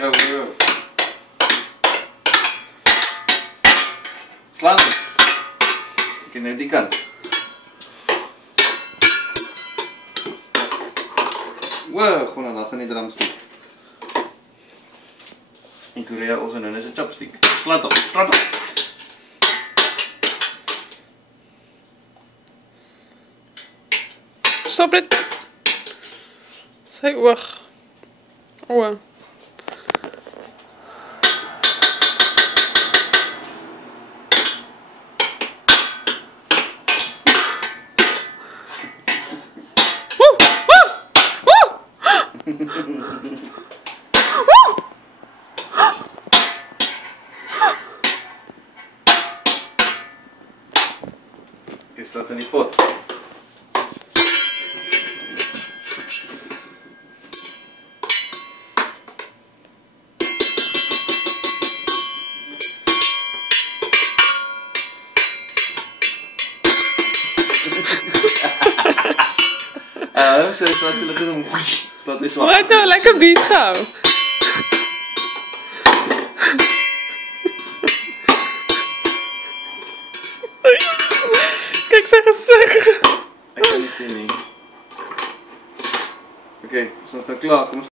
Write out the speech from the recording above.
Go, go, go. Slaan. Oké, net die kant. Wow, gewoon een lach in die drumstick. In Korea also known as a chopstick. Slaat op, slaat op. Stop dit. Sy oog. O. Jy slaat in die pot. So dit wat so lekker om slaat nie swaar. Wat nou, lekker beat gehou. Kyk sy gesig. Ek kan nie sien nie. Oké, ons is nou klaar. Kom ons